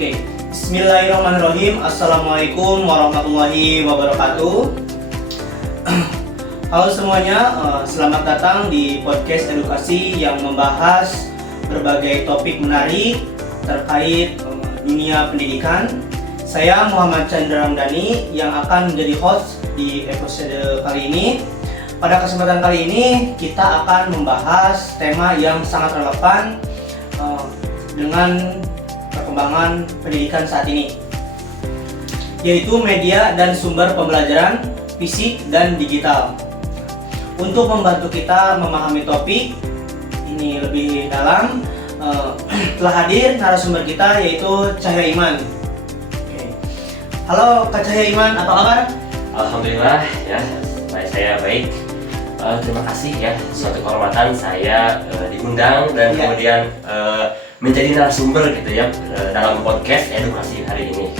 Oke, Bismillahirrahmanirrahim. Assalamualaikum warahmatullahi wabarakatuh. Halo semuanya, selamat datang di podcast edukasi yang membahas berbagai topik menarik terkait dunia pendidikan. Saya Muhammad Chandra Ramdhani yang akan menjadi host di episode kali ini. Pada kesempatan kali ini kita akan membahas tema yang sangat relevan dengan perkembangan pendidikan saat ini, yaitu media dan sumber pembelajaran fisik dan digital. Untuk membantu kita memahami topik ini lebih dalam, telah hadir narasumber kita yaitu Cahya Iman. Halo Kak Cahya Iman, apa kabar? Alhamdulillah ya, saya baik. Terima kasih ya, suatu kehormatan saya diundang dan kemudian menjadi narasumber gitu ya dalam podcast edukasi hari ini.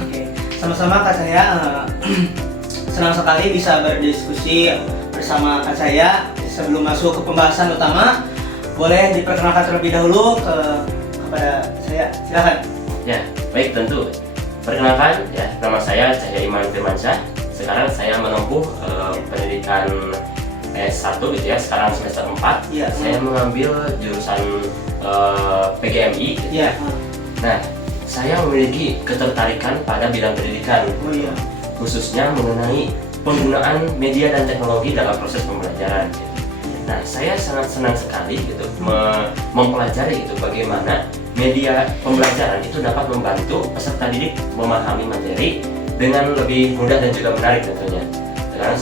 Oke, sama-sama Kak Cahya. Senang sekali bisa berdiskusi bersama Kak Cahya. Sebelum masuk ke pembahasan utama, boleh diperkenalkan terlebih dahulu kepada saya. Silakan. Ya, baik, tentu. Perkenalkan ya, nama saya Cahya Iman Firmansyah. Sekarang saya menempuh pendidikan S1 gitu ya, sekarang semester 4. Ya. Saya mengambil jurusan PGMI gitu. Ya. Nah, saya memiliki ketertarikan pada bidang pendidikan. Oh iya. Khususnya mengenai penggunaan media dan teknologi dalam proses pembelajaran gitu. Nah, saya sangat senang sekali gitu mempelajari itu bagaimana media pembelajaran itu dapat membantu peserta didik memahami materi dengan lebih mudah dan juga menarik tentunya. Sekarang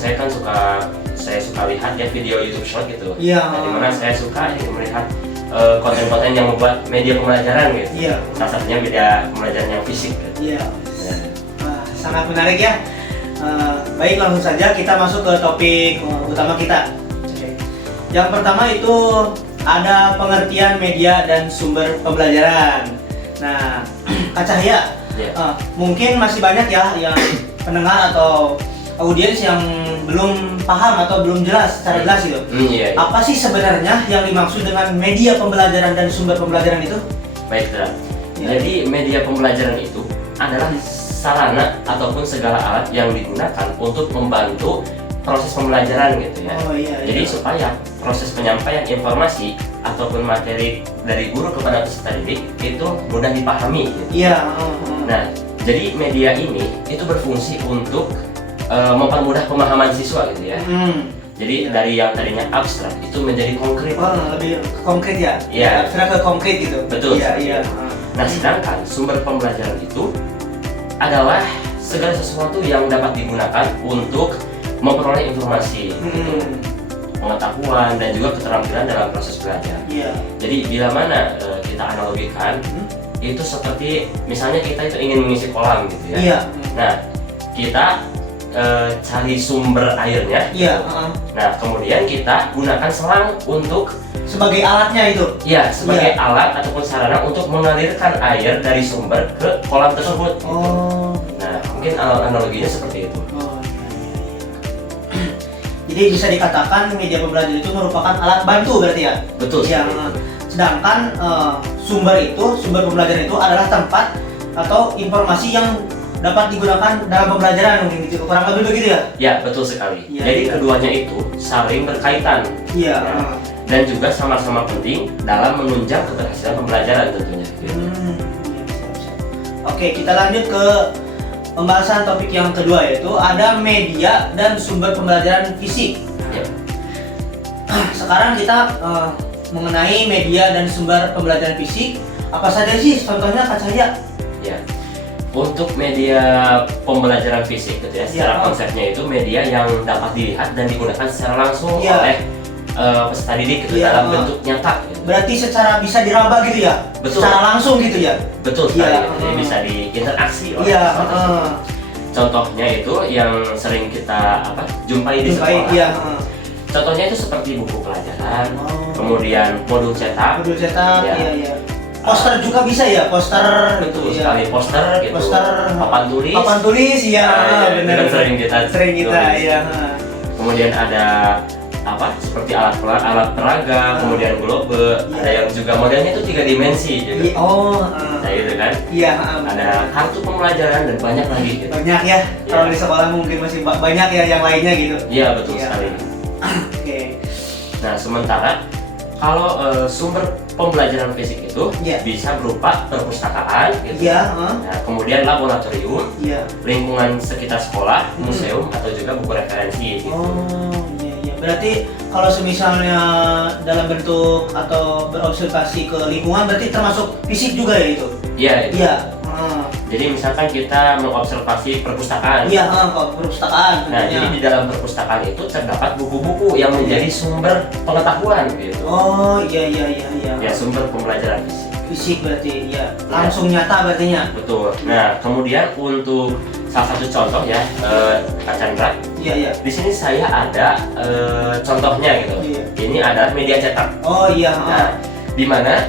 saya suka lihat ya video YouTube Short gitu. Iya. Nah, dimana saya suka melihat konten-konten yang membuat media pembelajaran gitu. Iya. Salah satunya media pembelajaran yang fisik gitu. Iya. Sangat menarik ya. Baik, langsung saja kita masuk ke topik utama kita. Yang pertama itu ada pengertian media dan sumber pembelajaran. Nah, Kak Cahya, mungkin masih banyak ya yang pendengar atau audiens yang belum paham atau belum jelas secara jelas gitu. Iya. Apa sih sebenarnya yang dimaksud dengan media pembelajaran dan sumber pembelajaran itu? Baik, jadi media pembelajaran itu adalah sarana ataupun segala alat yang digunakan untuk membantu proses pembelajaran gitu ya. Oh, iya. Jadi supaya proses penyampaian informasi ataupun materi dari guru kepada peserta didik itu mudah dipahami gitu. Iya. Nah, jadi media ini itu berfungsi untuk mempermudah pemahaman siswa gitu ya. Jadi dari yang tadinya abstrak itu menjadi konkret. Lebih konkret ya? Iya. Abstrak ke konkret gitu. Betul. Iya. Nah, sedangkan sumber pembelajaran itu adalah segala sesuatu yang dapat digunakan untuk memperoleh informasi, pengetahuan dan juga keterampilan dalam proses belajar. Iya. Jadi bila mana kita analogikan, itu seperti misalnya kita itu ingin mengisi kolam gitu ya. Iya. Nah, kita cari sumber airnya. Iya. Nah, kemudian kita gunakan selang untuk Sebagai alatnya itu. ya sebagai alat ataupun sarana untuk mengalirkan air dari sumber ke kolam tersebut. Gitu. Oh. Nah, mungkin analoginya seperti itu. Oh, iya. Jadi bisa dikatakan media pembelajaran itu merupakan alat bantu berarti ya? Betul. Iya. Sedangkan sumber pembelajaran itu adalah tempat atau informasi yang dapat digunakan dalam pembelajaran, mungkin gitu, kurang lebih begitu ya? Ya, betul sekali. Ya, jadi ya. Keduanya itu saling berkaitan. Iya. Ya. Dan juga sama-sama penting dalam menunjang keberhasilan pembelajaran tentunya. Siap. Oke, kita lanjut ke pembahasan topik yang kedua, yaitu ada media dan sumber pembelajaran fisik. Ya. Sekarang kita mengenai media dan sumber pembelajaran fisik. Apa saja sih contohnya Kak Cahya? Ya. Untuk media pembelajaran fisik gitu ya, secara konsepnya itu media yang dapat dilihat dan digunakan secara langsung oleh peserta didik gitu dalam bentuk nyata gitu. Berarti secara bisa diraba gitu ya? Betul. Secara langsung gitu ya? Betul sekali, jadi bisa diinteraksi oleh peserta tersebut. Contohnya itu yang sering kita jumpai di sekolah. Iya. Contohnya itu seperti buku pelajaran, kemudian modul cetak. Iya. Poster juga bisa ya, poster Betul gitu, sekali, poster gitu. Poster, papan tulis, iya, benar. Sering kita iya. Kemudian ada seperti alat peraga, kemudian globe, ada yang juga modelnya itu 3 dimensi gitu. Nah, Nah itu kan. Iya. Ada kartu pembelajaran dan banyak lagi gitu. Banyak ya. Kalau di sekolah mungkin masih banyak ya yang lainnya gitu. Iya betul sekali. Oke. Nah sementara kalau sumber pembelajaran fisik itu bisa berupa perpustakaan, gitu. Nah, kemudian laboratorium, lingkungan sekitar sekolah, museum atau juga buku referensi. Gitu. Oh iya. Berarti kalau semisalnya dalam bentuk atau berobservasi ke lingkungan berarti termasuk fisik juga ya itu? Iya. Iya. Jadi misalkan kita mengobservasi perpustakaan. Iya, perpustakaan. Nah, jadi di dalam perpustakaan itu terdapat buku-buku yang menjadi sumber pengetahuan gitu. Oh, iya. Ya, sumber pembelajaran fisik. Fisik berarti, ya. Langsung nyata berartinya. Betul. Nah, kemudian untuk salah satu contoh ya, Kak Chandra. Iya. Di sini saya ada contohnya gitu. Iya. Ini adalah media cetak. Oh iya. Nah, di mana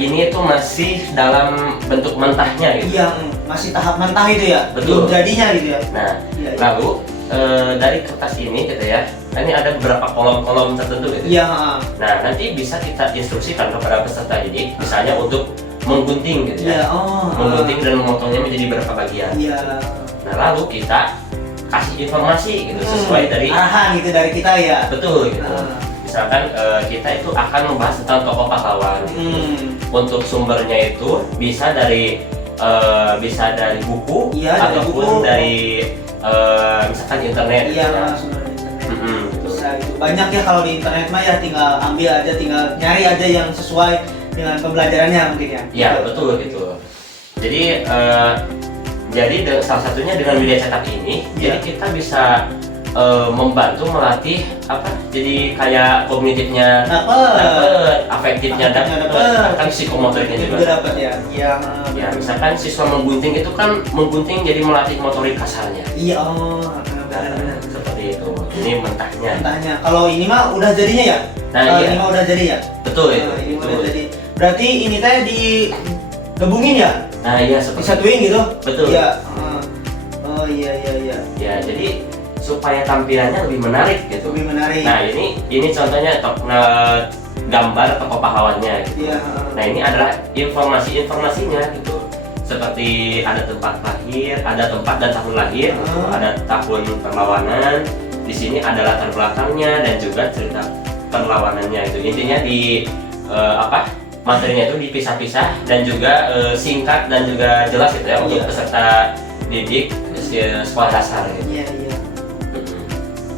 ini itu masih dalam bentuk mentahnya gitu. Iya, masih tahap mentah itu ya. Betul. Belum jadinya gitu ya. Nah, lalu dari kertas ini gitu ya. Ini ada beberapa kolom-kolom tertentu gitu. Iya. Nah, nanti bisa kita instruksikan kepada peserta didik, misalnya untuk menggunting gitu ya. Iya. Menggunting dan memotongnya menjadi beberapa bagian. Iya. Nah, lalu kita kasih informasi gitu sesuai dari arahan gitu dari kita ya. Betul gitu. Misalkan kita itu akan membahas tentang tokoh pahlawan. Untuk sumbernya itu bisa dari buku ataupun dari misalkan internet. Iya, gitu. sumber internet. Bisa gitu. Banyak ya kalau di internet mah ya tinggal ambil aja, tinggal nyari aja yang sesuai dengan pembelajarannya mungkin ya. Iya betul gitu. Jadi salah satunya dengan media cetak ini, jadi kita bisa membantu melatih jadi kayak kognitifnya dapet, afektifnya dapet, kan psikomotoriknya juga dapet ya. Ya misalkan siswa menggunting itu kan menggunting jadi melatih motorik kasarnya. Iya. Benar. Seperti itu. Ini mentahnya. Kalau ini mah udah jadinya ya. Ini mah udah jadi ya. Betul itu. Ini udah jadi. Berarti ini teh digabungin ya. Nah iya seperti disatuin gitu. Betul. Iya. Oh iya. Ya jadi supaya tampilannya lebih menarik gitu. Lebih menarik. Nah ini contohnya gambar tokoh pahlawannya gitu. Iya. Nah ini adalah informasinya gitu. Seperti ada tempat lahir, ada tempat dan tahun lahir, ada tahun perlawanan. Di sini ada latar belakangnya dan juga cerita perlawanannya itu. Intinya di materinya itu dipisah-pisah dan juga singkat dan juga jelas gitu ya untuk peserta didik sekolah dasar gitu. Iya.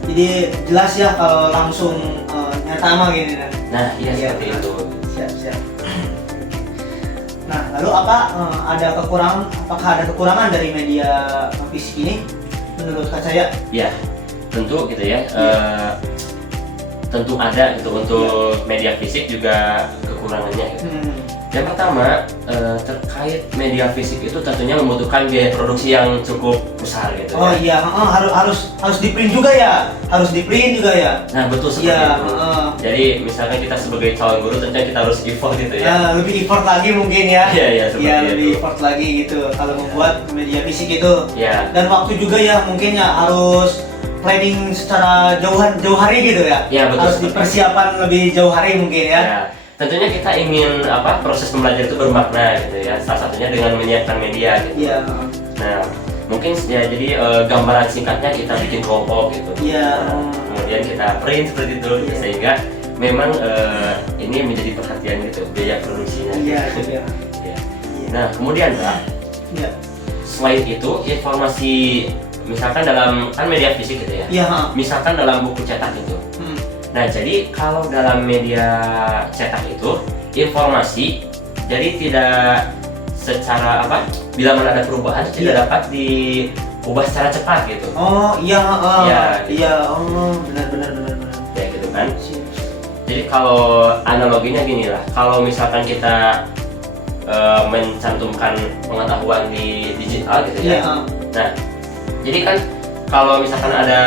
Jadi jelas ya kalau langsung nyata mah gini kan. Nah, seperti itu. Siap. Nah, lalu apakah ada kekurangan dari media fisik ini menurut Kak Cahya? Ya, tentu gitu ya. Tentu ada gitu untuk media fisik juga kekurangannya gitu. Yang pertama terkait media fisik itu tentunya membutuhkan biaya produksi yang cukup besar gitu. Oh iya, harus di print juga ya, Nah betul seperti itu. Jadi misalkan kita sebagai calon guru tentunya kita harus effort gitu ya. Lebih effort lagi mungkin ya. Iya seperti itu. Lebih effort lagi gitu kalau membuat media fisik itu. Iya. Dan waktu juga ya mungkin ya harus planning secara jauh hari gitu ya. Iya betul. Harus dipersiapkan lebih jauh hari mungkin ya. Tentunya kita ingin proses belajar itu bermakna gitu ya. Salah satunya dengan menyiapkan media gitu. Iya. Nah, mungkin ya jadi gambaran singkatnya kita bikin kelompok gitu. Iya. Kemudian kita print seperti itu sehingga memang ini menjadi perhatian gitu biaya produksinya. Iya. Nah, kemudian Pak. Iya. Selain itu informasi misalkan dalam kan media fisik gitu ya. Iya. Misalkan dalam buku cetak itu. Nah, jadi kalau dalam media cetak itu informasi jadi tidak secara bila mana ada perubahan tidak dapat diubah secara cepat gitu. Oh iya. Gitu. Iya. Oh benar. Ya gitu kan. Jadi kalau analoginya gini lah, kalau misalkan kita mencantumkan pengetahuan di digital gitu ya. Nah, jadi kan kalau misalkan ada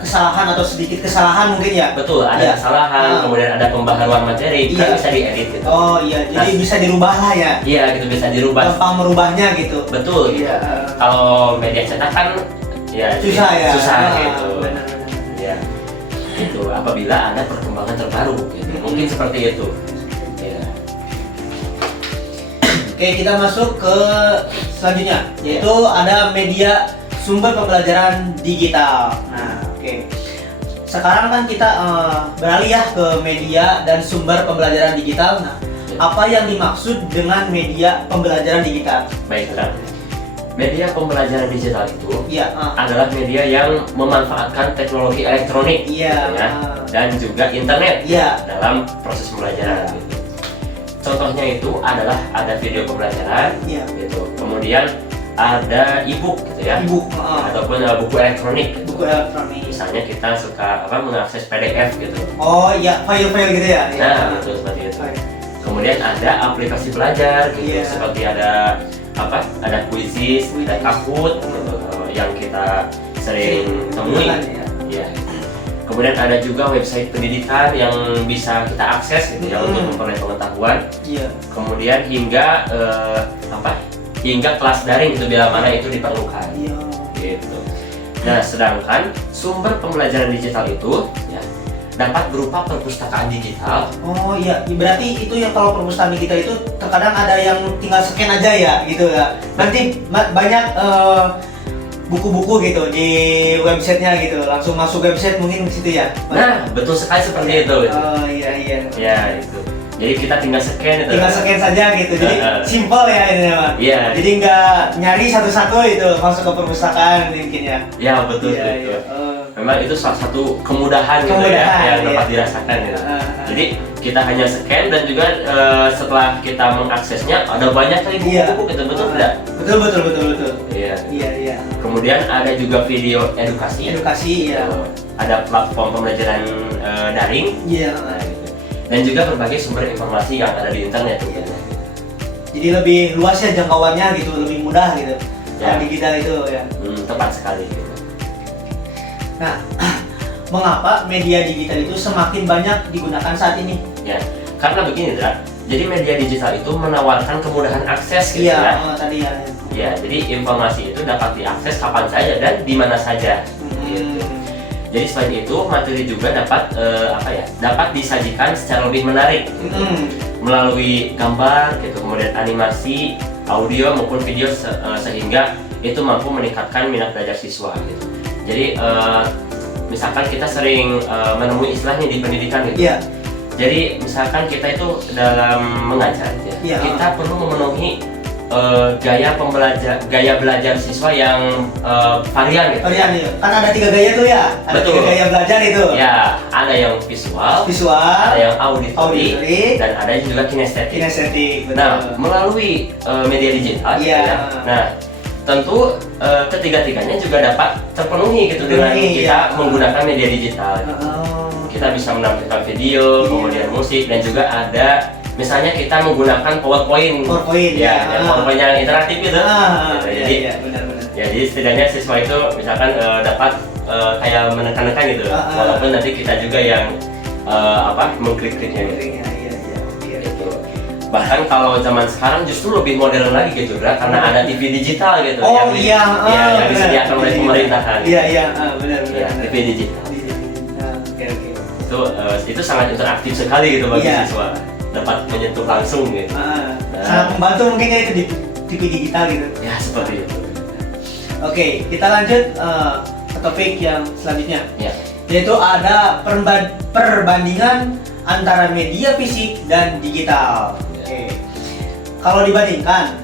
kesalahan atau sedikit kesalahan mungkin ya. Betul, ada kesalahan, kemudian ada pembaharuan materi, kan bisa diedit gitu. Oh iya, jadi bisa dirubah lah ya. Iya, gitu bisa dirubah. Gampang merubahnya gitu. Betul gitu. Kalau media cetak kan susah gitu. Benar. Ya. Itu apabila ada perkembangan terbaru gitu. Mungkin seperti itu. Ya. Oke, kita masuk ke selanjutnya, yaitu ada media sumber pembelajaran digital. Nah, oke. Sekarang kan kita beralih ya ke media dan sumber pembelajaran digital. Nah, apa yang dimaksud dengan media pembelajaran digital? Baiklah. Media pembelajaran digital itu Iya, adalah media yang memanfaatkan teknologi elektronik Iya, gitu ya, dan juga internet Iya. dalam proses pembelajaran. Iya. Gitu. Contohnya itu adalah ada video pembelajaran, Iya. gitu. Kemudian ada e-book gitu ya, E-book, ataupun buku elektronik. Gitu. buku elektronik. Misalnya kita suka mengakses PDF gitu. Oh iya, file-file gitu ya. Nah, betul seperti itu. File. Kemudian ada aplikasi belajar gitu, Iya. seperti ada ada Quizizz, ada Kahoot gitu, yang kita sering temui. Ya. Kemudian ada juga website pendidikan yang bisa kita akses gitu ya, untuk memperoleh pengetahuan. Iya. Kemudian hingga hingga kelas daring itu bila mana itu diperlukan. Iya. Gitu. Nah, sedangkan sumber pembelajaran digital itu ya dapat berupa perpustakaan digital. Oh iya, berarti itu yang kalau perpustakaan digital itu terkadang ada yang tinggal scan aja ya, gitu ya. Nanti banyak buku-buku gitu di websitenya gitu, langsung masuk website mungkin ke situ ya. Nah, betul sekali seperti itu. Gitu. Oh iya iya. Ya itu. Jadi kita tinggal scan itu. Tinggal scan saja gitu, jadi simple ya ini Pak. Iya. Jadi nggak nyari satu-satu itu masuk ke perpustakaan mungkin ya. Ya betul Iya, itu. iya. Memang itu salah satu kemudahan gitu ya yang dapat dirasakan gitu. Jadi kita hanya scan dan juga setelah kita mengaksesnya ada banyak kali buku-buku gitu, betul tidak? Betul. Iya. Iya. Kemudian ada juga video edukasi. Edukasi ya. Ada platform pembelajaran daring. Iya. Nah, gitu. Dan juga berbagai sumber informasi yang ada di internet. Gitu. Jadi lebih luas ya jangkauannya gitu, lebih mudah gitu. Ya. Digital itu ya. Tepat sekali. Gitu. Nah, mengapa media digital itu semakin banyak digunakan saat ini? Ya, karena begini, Dra. Jadi media digital itu menawarkan kemudahan akses gitu ya. Tadi ya. Ya, jadi informasi itu dapat diakses kapan saja dan di mana saja. Gitu. Jadi selain itu materi juga dapat dapat disajikan secara lebih menarik gitu. Melalui gambar gitu, kemudian animasi, audio maupun video sehingga itu mampu meningkatkan minat belajar siswa gitu. Jadi misalkan kita sering menemui istilahnya di pendidikan gitu. Iya. Jadi misalkan kita itu dalam mengajar ya, kita perlu memenuhi gaya belajar siswa yang varian gitu. Varian ya. Kan ada 3 gaya tuh ya. Ada Betul. 3 gaya belajar itu. Ya, ada yang visual, Visual, ada yang auditory, auditory, dan ada juga kinestetik. kinestetik. Betul. Nah, melalui media digital, Iya. ya, nah tentu ketiga-tiganya juga dapat terpenuhi gitu dengan kita menggunakan media digital. Kita bisa menampilkan video, kemudian musik, dan juga ada misalnya kita menggunakan PowerPoint. Ya, PowerPoint yang interaktif gitu. Jadi, benar-benar. ya, jadi setidaknya siswa itu misalkan dapat kayak menekan-nekan gitu, walaupun nanti kita juga yang mengklik-kliknya gitu. Gitu. Bahkan kalau zaman sekarang justru lebih modern lagi gitu, karena ada TV digital gitu yang disediakan oleh pemerintahan. Iya, benar. TV digital. Oke. Itu sangat interaktif sekali gitu bagi siswa, dapat menyentuh langsung gitu. Sangat membantu mungkin ya itu di TV digital gitu. Ya seperti itu. Oke, kita lanjut ke topik yang selanjutnya. Ya. Yaitu ada perbandingan antara media fisik dan digital. Oke. Kalau dibandingkan,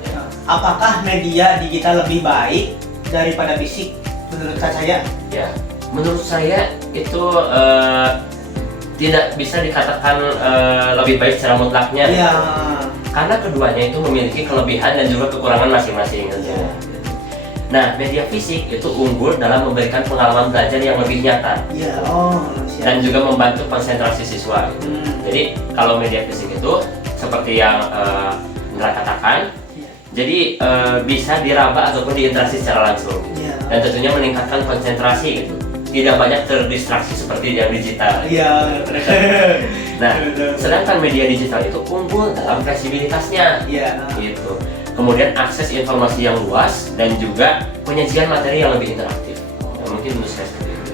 apakah media digital lebih baik daripada fisik menurut saya? Ya, menurut saya itu tidak bisa dikatakan lebih baik secara mutlaknya. Iya. Karena keduanya itu memiliki kelebihan dan juga kekurangan masing-masing. Iya. Nah, media fisik itu unggul dalam memberikan pengalaman belajar yang lebih nyata. Iya. Dan juga membantu konsentrasi siswa. Jadi kalau media fisik itu seperti yang Indra katakan, jadi bisa diraba ataupun diinteraksi secara langsung. Dan tentunya meningkatkan konsentrasi gitu. Tidak banyak terdistraksi seperti yang digital. Iya. Nah, sedangkan media digital itu unggul dalam fleksibilitasnya. Iya. Gitu. Kemudian akses informasi yang luas dan juga penyajian materi yang lebih interaktif. Mungkin menurut saya seperti itu.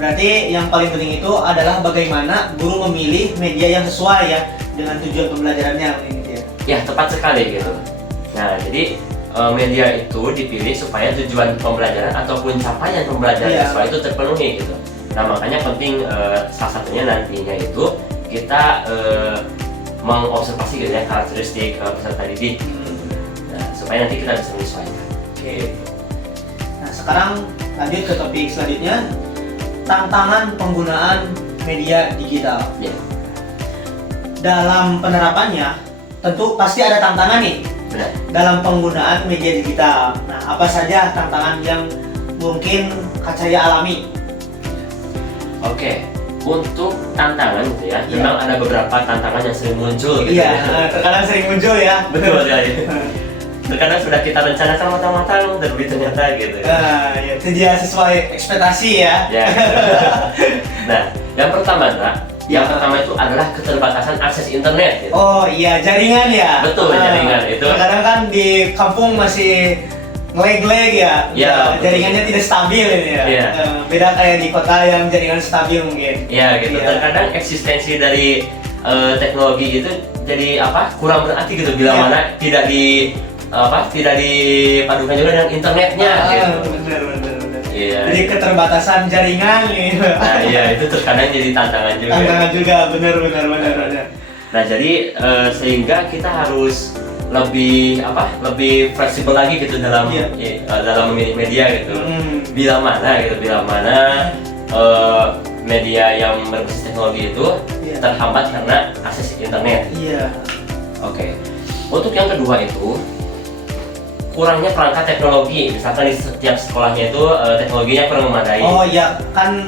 Berarti yang paling penting itu adalah bagaimana guru memilih media yang sesuai ya dengan tujuan pembelajarannya gitu ya. Ya, tepat sekali gitu. Nah, jadi media itu dipilih supaya tujuan pembelajaran ataupun capaian pembelajaran siswa itu terpenuhi gitu. Nah, makanya penting salah satunya nantinya itu kita mengobservasi gitu ya karakteristik peserta didik. Nah, supaya nanti kita bisa menyesuaikan. Oke. Nah, sekarang lanjut ke topik selanjutnya, tantangan penggunaan media digital. Ya. Dalam penerapannya, tentu pasti ada tantangan nih. Benar. Dalam penggunaan media digital. Nah, apa saja tantangan yang mungkin Kak Cahya alami? Oke, untuk tantangan gitu ya, memang ada beberapa tantangan yang sering muncul gitu. Iya, terkadang sering muncul ya. Betul sekali. Terkadang sudah kita rencanakan matang-matang, tapi ternyata gitu. Ya, tidak sesuai ekspektasi ya. Ya. Nah, yang pertama itu adalah keterbatasan akses internet. Gitu. Oh iya, jaringan ya. Betul, jaringan itu. Kadang kan di kampung masih ngelag ya. Ya, jaringannya tidak stabil ini ya. Ya. Beda kayak di kota yang jaringan stabil mungkin. Ya, gitu. Ya. Terkadang eksistensi dari teknologi itu jadi kurang berarti gitu bila mana tidak dipadukan juga dengan internetnya. Gitu. Benar. Iya. Jadi keterbatasan jaringan gitu. Nah, iya itu terkadang jadi tantangan juga. Tantangan juga, benar. Nah, jadi sehingga kita harus lebih fleksibel lagi gitu dalam dalam memilih media gitu. Bila mana media yang berbasis teknologi itu terhambat karena akses internet. Iya. Oke. Untuk yang kedua itu kurangnya perangkat teknologi, misalkan di setiap sekolahnya itu teknologinya kurang memadai. Oh iya, kan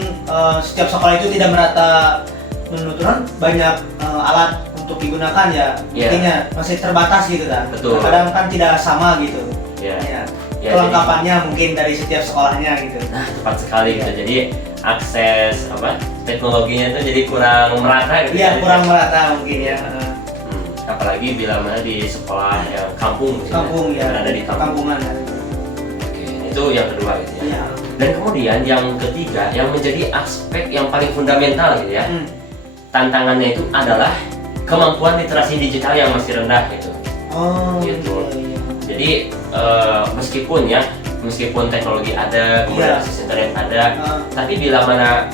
setiap sekolah itu tidak merata menuturkan banyak alat untuk digunakan ya. Intinya masih terbatas gitu kan. Betul. Kadang kan tidak sama gitu. Ya. Kelengkapannya mungkin dari setiap sekolahnya gitu. Nah, tepat sekali gitu. Jadi akses teknologinya itu jadi kurang merata gitu. Iya, kurang merata mungkin ya. Apalagi bila mana di sekolah yang kampung ya, ada di kampungan. Oke, itu yang kedua gitu ya. Dan kemudian yang ketiga yang menjadi aspek yang paling fundamental gitu ya. Tantangannya itu adalah kemampuan literasi digital yang masih rendah gitu. Oh, gitu. Iya. Jadi meskipun teknologi ada, kemudian akses internet ada, tapi bila mana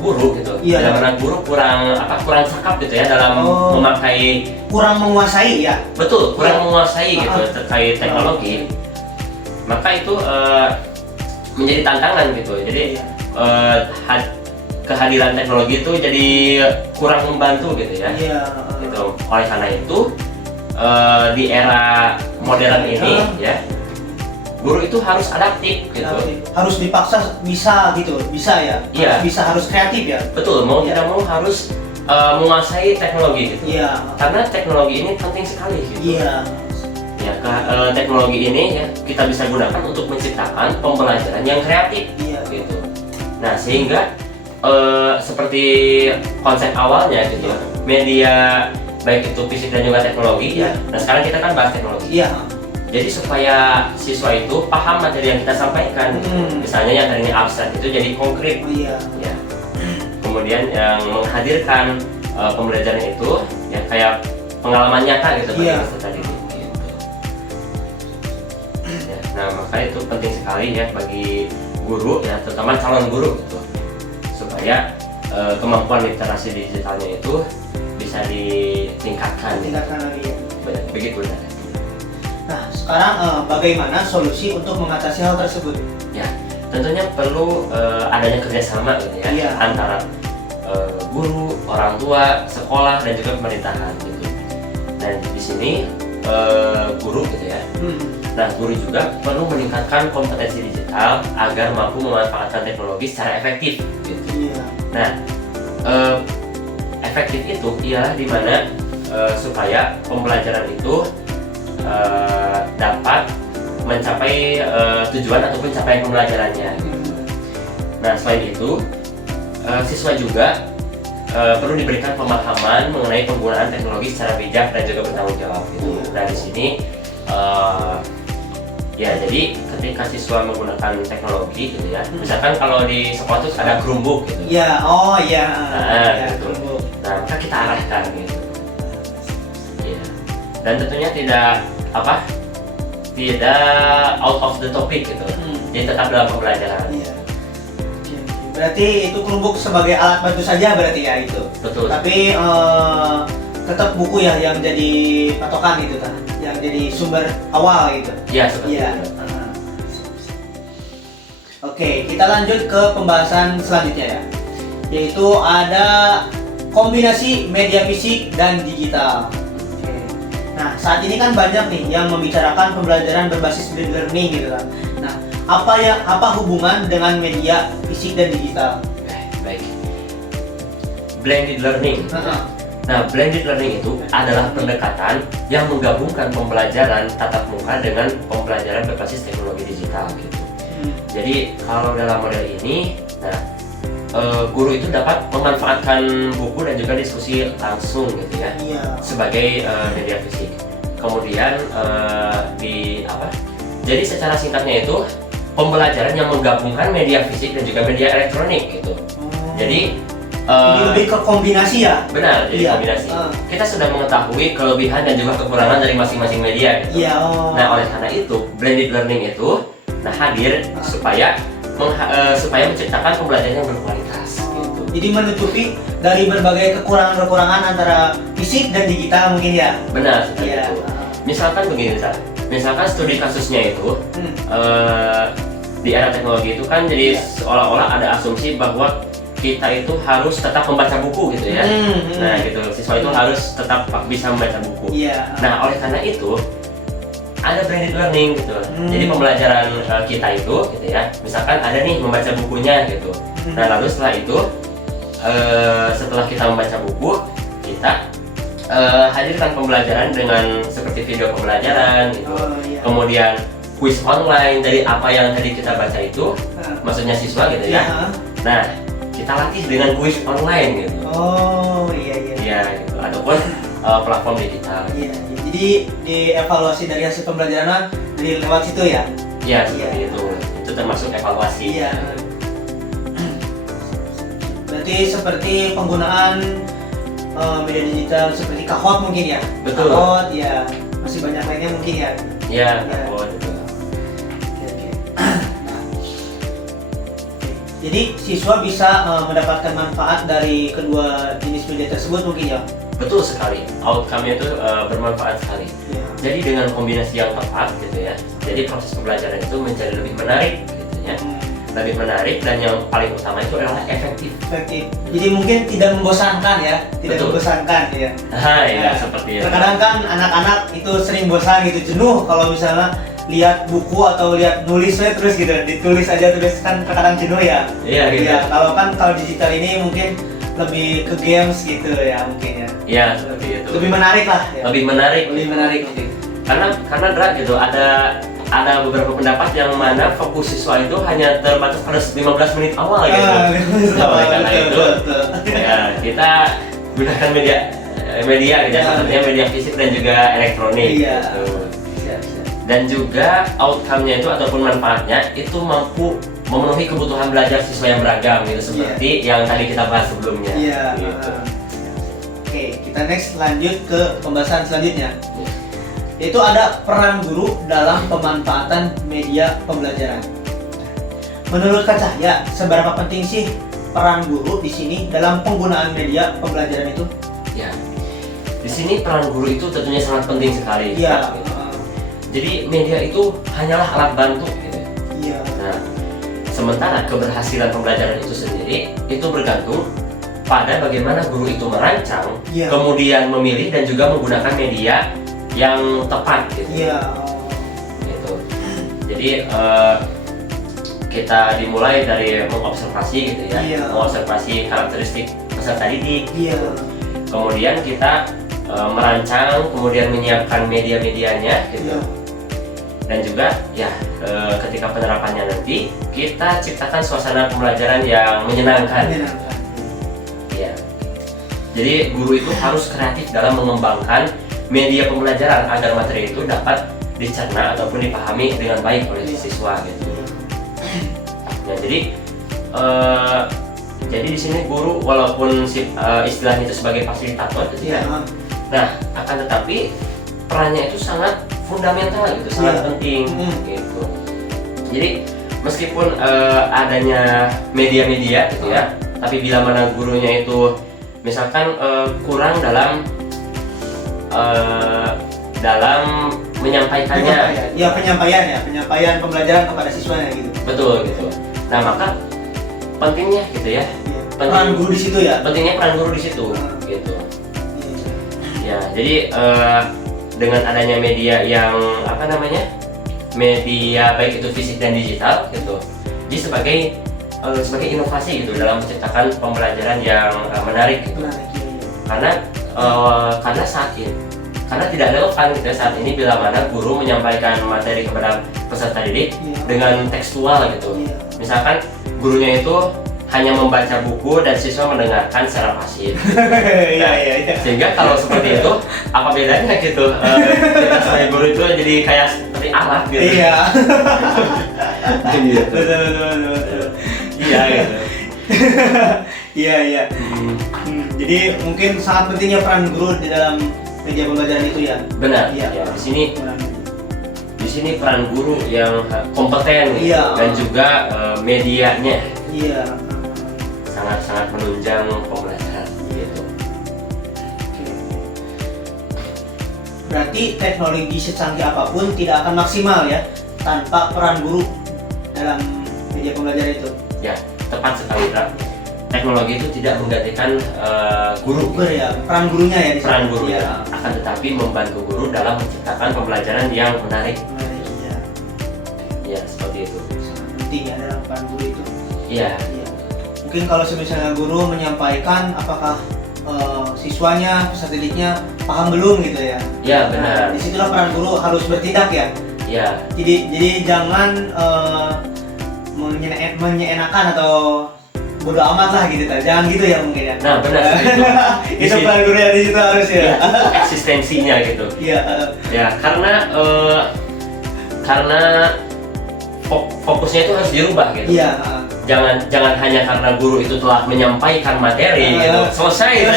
guru gitu, bila mana guru kurang cakap gitu ya dalam memakai, kurang menguasai ya. Betul, kurang menguasai gitu terkait teknologi, maka itu menjadi tantangan gitu. Jadi kehadiran teknologi itu jadi kurang membantu gitu ya. Gitu. Oleh karena itu di era modern ini ya, guru itu harus adaptif gitu. Harus dipaksa bisa ya. Harus kreatif ya. Betul, mau tidak mau harus menguasai teknologi gitu. Karena teknologi ini penting sekali gitu. Ya, teknologi ini ya kita bisa gunakan untuk menciptakan pembelajaran yang kreatif gitu. Nah, sehingga seperti konsep awalnya gitu, media baik itu fisik dan juga teknologi ya. Nah, sekarang kita kan bahas teknologi. Jadi supaya siswa itu paham materi yang kita sampaikan, misalnya yang tadinya abstrak itu jadi konkret. Ya. Kemudian yang menghadirkan pembelajaran itu ya kayak pengalaman nyata gitu bagi peserta didik. Gitu. Ya, nah, maka itu penting sekali ya bagi guru ya, terutama calon guru gitu, supaya kemampuan literasi digitalnya itu bisa ditingkatkan. Lagi ya. Begitu ya. Nah, sekarang bagaimana solusi untuk mengatasi hal tersebut? Ya, tentunya perlu adanya kerjasama gitu ya, antara guru, orang tua, sekolah dan juga pemerintahan gitu. Dan di sini guru gitu ya. Nah, guru juga perlu meningkatkan kompetensi digital agar mampu memanfaatkan teknologi secara efektif gitu. Nah, efektif itu ialah di mana supaya pembelajaran itu dapat mencapai tujuan ataupun capaian pembelajarannya. Nah, selain itu siswa juga perlu diberikan pemahaman mengenai penggunaan teknologi secara bijak dan juga bertanggung jawab gitu. Nah, di sini ya, jadi ketika siswa menggunakan teknologi gitu ya, misalkan kalau di sekolah tuh ada Chromebook gitu. Gitu. Nah, maka kita arahkan gitu. Ya. Dan tentunya tidak tidak out of the topic gitu. Jadi tetap dalam pembelajaran. Iya. Oke. Berarti itu Chromebook sebagai alat bantu saja berarti ya itu. Betul. Tapi tetap buku ya yang jadi patokan gitu kan, yang jadi sumber awal gitu. Iya, seperti Iya. itu. Oke, kita lanjut ke pembahasan selanjutnya ya, yaitu ada kombinasi media fisik dan digital. Oke. Nah, saat ini kan banyak nih yang membicarakan pembelajaran berbasis blended learning gitu kan. Nah, apa hubungan dengan media fisik dan digital? Baik. Blended learning. Nah, blended learning itu adalah pendekatan yang menggabungkan pembelajaran tatap muka dengan pembelajaran berbasis teknologi digital gitu. Jadi kalau dalam model ini, guru itu dapat memanfaatkan buku dan juga diskusi langsung gitu ya, sebagai media fisik. Kemudian jadi secara singkatnya itu pembelajaran yang menggabungkan media fisik dan juga media elektronik gitu. Jadi lebih ke kombinasi ya? Benar, jadi kombinasi. Kita sudah mengetahui kelebihan dan juga kekurangan dari masing-masing media gitu. Nah, oleh karena itu blended learning itu hadir supaya menciptakan pembelajaran yang berkualitas gitu. Jadi menutupi dari berbagai kekurangan-kekurangan antara fisik dan digital mungkin ya? Benar, seperti itu. Misalkan begini, misalkan studi kasusnya itu di era teknologi itu kan jadi seolah-olah ada asumsi bahwa kita itu harus tetap membaca buku gitu ya. Nah gitu, siswa itu harus tetap bisa membaca buku. Nah, oleh karena itu ada blended learning gitu. Jadi pembelajaran kita itu gitu ya, misalkan ada nih membaca bukunya gitu. Nah, lalu setelah itu setelah kita membaca buku, kita hadirkan pembelajaran dengan seperti video pembelajaran gitu. Kemudian quiz online dari apa yang tadi kita baca itu, maksudnya siswa gitu ya. Nah, kita latih dengan quiz online gitu. Iya gitu, ataupun platform digital. Jadi dievaluasi dari hasil pembelajaran dari lewat situ ya? Iya, seperti itu. Itu termasuk evaluasi. Berarti seperti penggunaan media digital seperti Kahoot mungkin ya? Betul. Kahoot ya, masih banyak lainnya mungkin ya? Iya, Kahoot itu. Jadi siswa bisa mendapatkan manfaat dari kedua jenis media tersebut mungkin ya? Betul sekali, outcome-nya itu bermanfaat sekali. Jadi dengan kombinasi yang tepat gitu ya, jadi proses pembelajaran itu menjadi lebih menarik gitu ya. Lebih menarik dan yang paling utama itu adalah efektif. Jadi mungkin tidak membosankan ya, tidak membosankan ya. Iya, seperti itu. Terkadang kan anak-anak itu sering bosan gitu, jenuh kalau misalnya lihat buku atau lihat nulisnya terus gitu, ditulis aja terus kan terkadang jenuh ya. Iya gitu. Kalau digital ini mungkin lebih ke games gitu ya mungkin ya. Iya, seperti itu. Lebih menarik lah ya. Lebih menarik mungkin. Karena Dra gitu ada beberapa pendapat yang mana fokus siswa itu hanya terbatas pada 15 menit awal gitu. Karena itu ya kita gunakan media gitu, satunya media fisik dan juga elektronik gitu. Dan juga outcome-nya itu ataupun manfaatnya itu mampu memenuhi kebutuhan belajar siswa yang beragam gitu, seperti yang tadi kita bahas sebelumnya. Gitu. Oke, kita next lanjut ke pembahasan selanjutnya. Yaitu ada peran guru dalam pemanfaatan media pembelajaran. Menurut Kak Cahya, seberapa penting sih peran guru di sini dalam penggunaan media pembelajaran itu? Ya, di sini peran guru itu tentunya sangat penting sekali. Jadi media itu hanyalah alat bantu gitu. Nah, sementara keberhasilan pembelajaran itu sendiri itu bergantung pada bagaimana guru itu merancang, kemudian memilih dan juga menggunakan media yang tepat gitu. Gitu. Jadi kita dimulai dari mengobservasi gitu ya, mengobservasi karakteristik peserta didik. Kemudian kita merancang, kemudian menyiapkan media-medianya gitu. Dan juga ya ketika penerapannya nanti kita ciptakan suasana pembelajaran yang menyenangkan. Ya. Jadi guru itu harus kreatif dalam mengembangkan media pembelajaran agar materi itu dapat dicerna ataupun dipahami dengan baik oleh siswa gitu. Nah, jadi di sini guru walaupun istilahnya itu sebagai fasilitator gitu ya. Nah, akan tetapi perannya itu sangat fundamental gitu, sangat penting gitu. Jadi meskipun adanya media-media gitu ya, tapi bila mana gurunya itu misalkan kurang dalam menyampaikannya, penyampaian pembelajaran kepada siswanya gitu. Betul gitu. Nah maka pentingnya gitu ya, peran guru di situ ya. Pentingnya peran guru di situ gitu. Ya jadi dengan adanya media yang media baik itu fisik dan digital gitu, jadi sebagai inovasi gitu dalam menciptakan pembelajaran yang menarik gitu. Karena saat ini tidak relevan gitu saat ini bila mana guru menyampaikan materi kepada peserta didik dengan tekstual gitu. Misalkan gurunya itu hanya membaca buku dan siswa mendengarkan secara pasif. Sehingga kalau seperti itu, apa bedanya gitu? Kita sebagai guru itu jadi kayak seperti alat gitu. Iya. Gitu. Betul. Iya gitu. Iya. Jadi mungkin sangat pentingnya peran guru di dalam media pembelajaran itu ya. Benar. Iya. Di sini peran guru yang kompeten gitu, dan juga medianya. Iya. Sangat menunjang pembelajaran gitu. Berarti teknologi secanggih apapun tidak akan maksimal ya tanpa peran guru dalam media pembelajaran itu. Ya, tepat sekali Kak. Teknologi itu tidak menggantikan guru. Ya, peran gurunya ya. Peran guru ya. Akan tetapi membantu guru dalam menciptakan pembelajaran yang menarik. Ya, seperti itu. Sangat penting ya dalam peran guru itu. Iya. Mungkin kalau misalnya guru menyampaikan, apakah siswanya, peserta didiknya paham belum gitu ya? Ya benar. Disitulah peran guru harus bertindak ya. Ya. Jadi jangan menyenakan atau bodo amat lah gitu, jangan gitu ya mungkin ya. Nah benar itu peran guru ya di situ harus ya. Eksistensinya gitu. Iya. Ya karena fokusnya itu harus dirubah gitu. Iya. Jangan hanya karena guru itu telah menyampaikan materi gitu. Selesai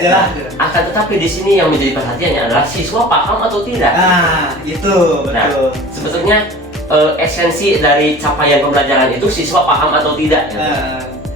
aja lah. Akan tetapi di sini yang menjadi perhatiannya adalah siswa paham atau tidak. Nah, itu betul. Nah, sebetulnya esensi dari capaian pembelajaran itu siswa paham atau tidak gitu.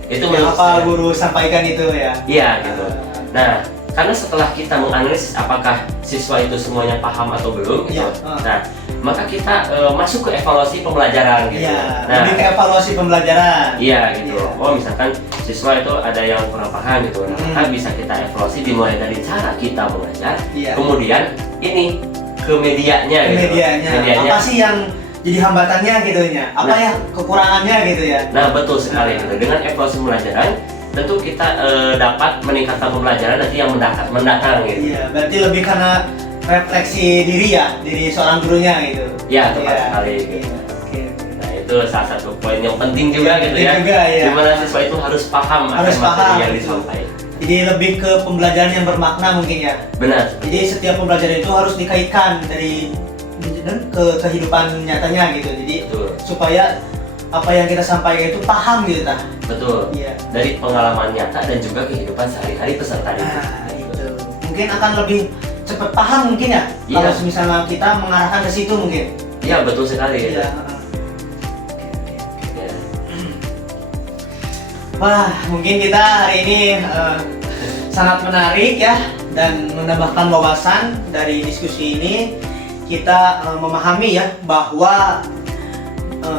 Itu menurut apa guru sampaikan itu ya. Iya gitu. Nah, karena setelah kita menganalisis apakah siswa itu semuanya paham atau belum gitu. Nah, maka kita masuk ke evaluasi pembelajaran gitu. Iya, Nah, lebih ke evaluasi pembelajaran. Iya gitu. Oh misalkan siswa itu ada yang kurang paham gitu. Nah, maka bisa kita evaluasi dimulai dari cara kita mengajar. Kemudian ini ke medianya gitu. Medianya. Apa sih yang jadi hambatannya gitu ya? Apa ya kekurangannya gitu ya? Nah betul sekali gitu. Dengan evaluasi pembelajaran tentu kita dapat meningkatkan pembelajaran nanti yang mendatang gitu. Iya, berarti lebih karena refleksi diri seorang gurunya gitu. Ya tepat sekali gitu. Nah itu salah satu poin yang penting juga gitu ya. Dimana siswa itu harus paham akan materi yang disampaikan. Jadi lebih ke pembelajaran yang bermakna mungkin ya. Benar. Jadi setiap pembelajaran itu harus dikaitkan dari ke kehidupan nyatanya gitu. Jadi supaya apa yang kita sampaikan itu paham gitu tah. Betul. Iya. Dari pengalaman nyata dan juga kehidupan sehari-hari peserta didik. Itu. Mungkin akan lebih cepat paham mungkin ya. Kalau misalnya kita mengarahkan ke situ mungkin. Iya betul sekali. Iya. Wah, mungkin kita hari ini sangat menarik ya dan menambahkan wawasan dari diskusi ini. Kita memahami ya bahwa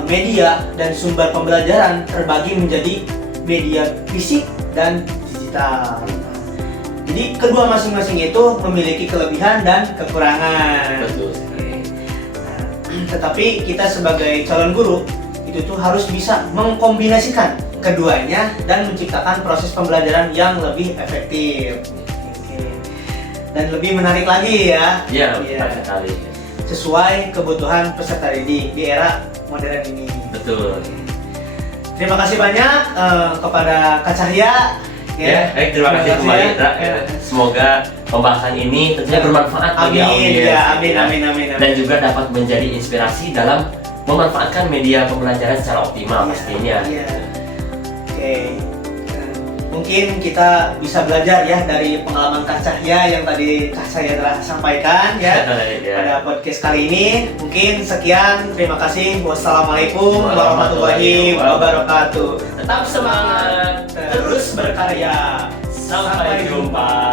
media dan sumber pembelajaran terbagi menjadi media fisik dan digital. Jadi kedua masing-masing itu memiliki kelebihan dan kekurangan. Betul. Tetapi kita sebagai calon guru itu tuh harus bisa mengkombinasikan keduanya dan menciptakan proses pembelajaran yang lebih efektif. Dan lebih menarik lagi ya. Iya, benar sekali. Sesuai kebutuhan peserta didik di era modern ini. Betul. Terima kasih banyak kepada Kak Cahya. Baik, terima kasih kembali. Semoga pembahasan ini tentunya bermanfaat bagi audiens. Amin. Dan juga dapat menjadi inspirasi dalam memanfaatkan media pembelajaran secara optimal pastinya. Oke. Mungkin kita bisa belajar ya dari pengalaman Kak Cahya yang tadi Kak Cahya telah sampaikan ya pada podcast kali ini. Mungkin sekian, terima kasih. Wassalamualaikum warahmatullahi wabarakatuh. Tetap semangat, terus berkarya. Sampai jumpa.